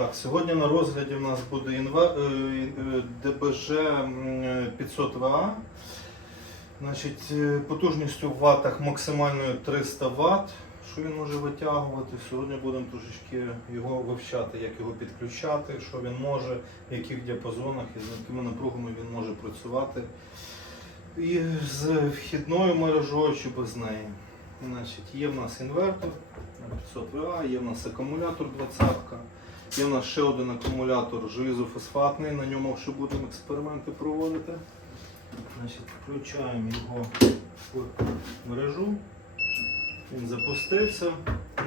Так, сьогодні на розгляді в нас буде інва... е, е, ДБЖ м, 500 ВА. Значить, е, потужністю в ватах максимальною 300 Вт. Що він може витягувати? Сьогодні будемо трошечки його вивчати, як його підключати, що він може, в яких діапазонах і з якими напругами він може працювати. І з вхідною мережою чи без неї. Значить, є в нас інвертор 500 ВА, є в нас акумулятор 20 Є в нас ще один акумулятор желізофосфатний, на ньому ще будемо експерименти проводити. Значить, Включаємо його в мережу. Він запустився.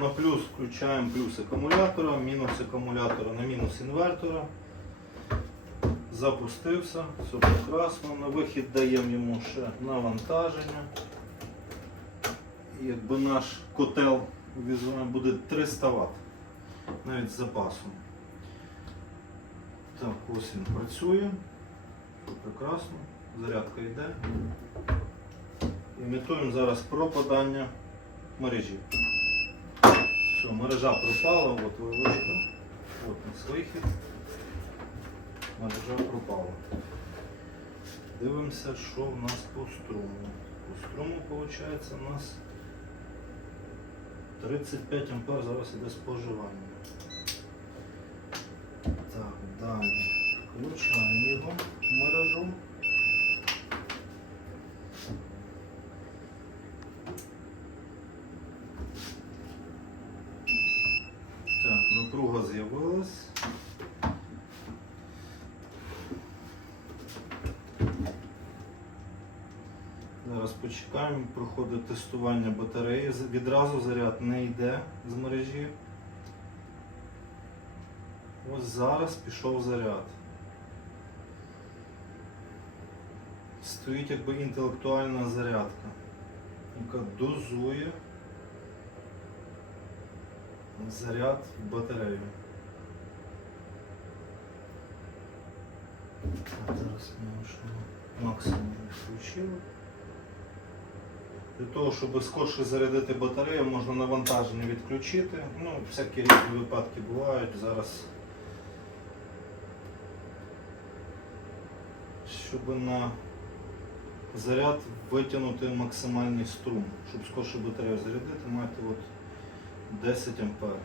На плюс включаємо плюс акумулятора, мінус акумулятора на мінус інвертора. Запустився, все прекрасно. На вихід даємо йому ще навантаження. Якби наш котел буде 300 Вт навіть з запасом. Так, ось він працює. Прекрасно. Зарядка йде. Імітуємо зараз пропадання мережі. Все, мережа пропала, от вилочка, от у вихід. Мережа пропала. Дивимося, що в нас по струму. По струму, виходить, у нас 35 ампер зараз іде споживання. Далі. Включаємо його в мережу. Так, напруга з'явилась. Зараз почекаємо, проходить тестування батареї. Відразу заряд не йде з мережі. Ось зараз пішов заряд. Стоїть якби інтелектуальна зарядка, яка дозує заряд в батарею. Так, зараз ми максимум включили. Для того, щоб скорше зарядити батарею, можна навантаження відключити. Ну, всякі різні випадки бувають. Зараз, щоб на заряд витягнути максимальний струм. Щоб скорше батарею зарядити, маєте от 10 ампер.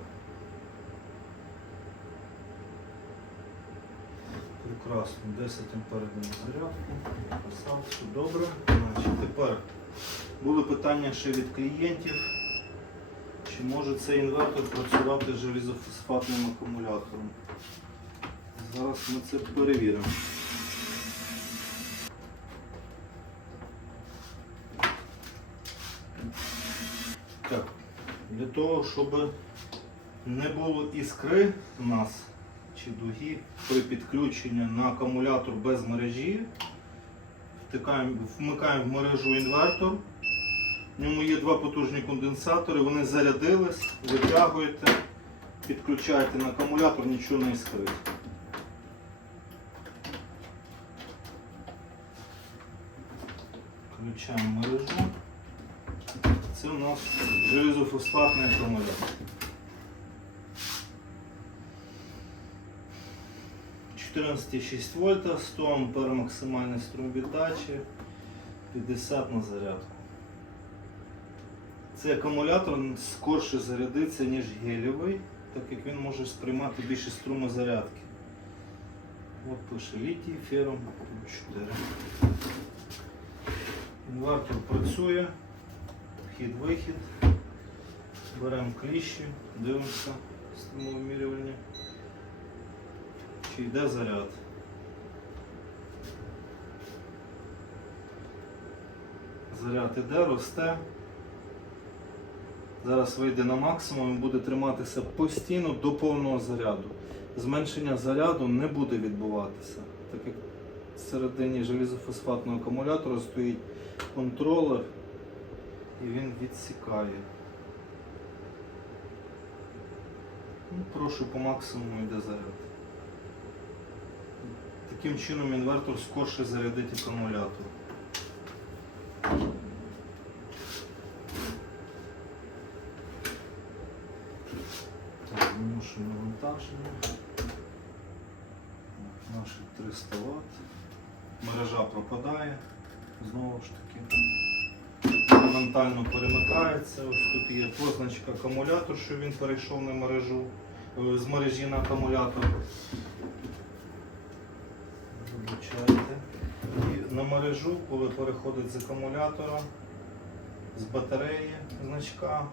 Прекрасно, 10 ампер на зарядку. Писав, все добре. Значить, тепер були питання ще від клієнтів, чи може цей інвертор працювати з желізофосфатним акумулятором. Зараз ми це перевіримо. Так, для того, щоб не було іскри у нас чи дуги при підключенні на акумулятор без мережі, вмикаємо в мережу інвертор. В ньому є два потужні конденсатори, вони зарядились, витягуєте, підключаєте на акумулятор, нічого не іскрить. Включаємо мережу. Це у нас железофосфатний акумулятор. 14,6 вольта, 100 ампер максимальний струм віддачі, 50 на зарядку. Цей акумулятор скорше зарядиться, ніж гелівий, так як він може сприймати більше струму зарядки. От пише літій, ферум 4. Інвертор працює, вхід-вихід. Беремо кліщі, дивимося струмовимірювання. Чи йде заряд. Заряд іде, росте. Зараз вийде на максимум і буде триматися постійно до повного заряду. Зменшення заряду не буде відбуватися, так як всередині желізофосфатного акумулятора стоїть контролер і він відсікає. Ну, прошу по максимуму йде заряд. Таким чином інвертор скорше зарядить акумулятор. Так, навантаження. Наші 300 Вт. Мережа пропадає. Знову ж таки. Горизонтально перемикається. Ось тут є позначка акумулятор, що він перейшов на мережу, е, з мережі на акумулятор. Вибачайте. І на мережу, коли переходить з акумулятора, з батареї значка,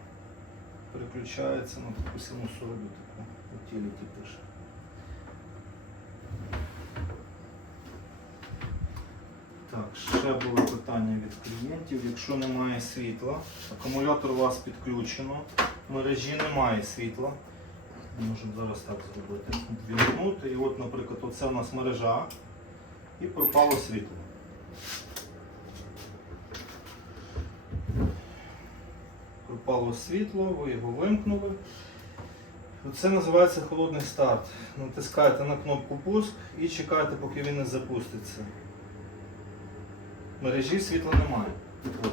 переключається на таку синусоїду, таку утиліті пише. Так, ще були питання від клієнтів. Якщо немає світла, акумулятор у вас підключено, в мережі немає світла. Можемо зараз так зробити. Вімкнути. І от, наприклад, оце у нас мережа і пропало світло. Пропало світло, ви його вимкнули. Це називається холодний старт. Натискаєте на кнопку пуск і чекаєте, поки він не запуститься. Мережі світла немає. От.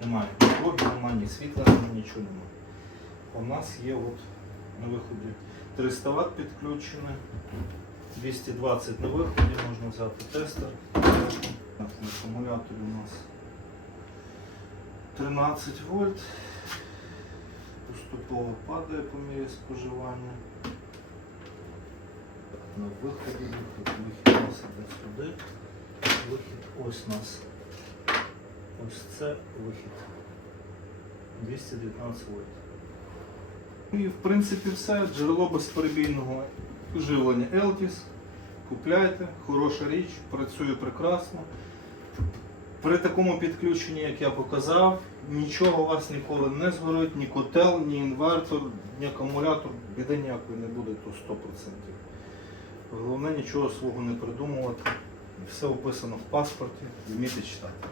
Немає ні немає ні світла, ні нічого немає. У нас є от на виході 300 Вт підключене, 220 на виході, можна взяти тестер. Акумуляторі у нас 13 вольт. Поступово падає по мірі споживання. На виході, виход, вихід іде сюди. Вихід ось у нас. Ось це вихід. 219 вольт. І в принципі все. Джерело безперебійного живлення Eltis. Купляйте, хороша річ, працює прекрасно. При такому підключенні, як я показав, нічого у вас ніколи не згорить, ні котел, ні інвертор, ні акумулятор, біди ніякої не буде, то 100%. Головне нічого свого не придумувати. Все описано в паспорті, вміти читати.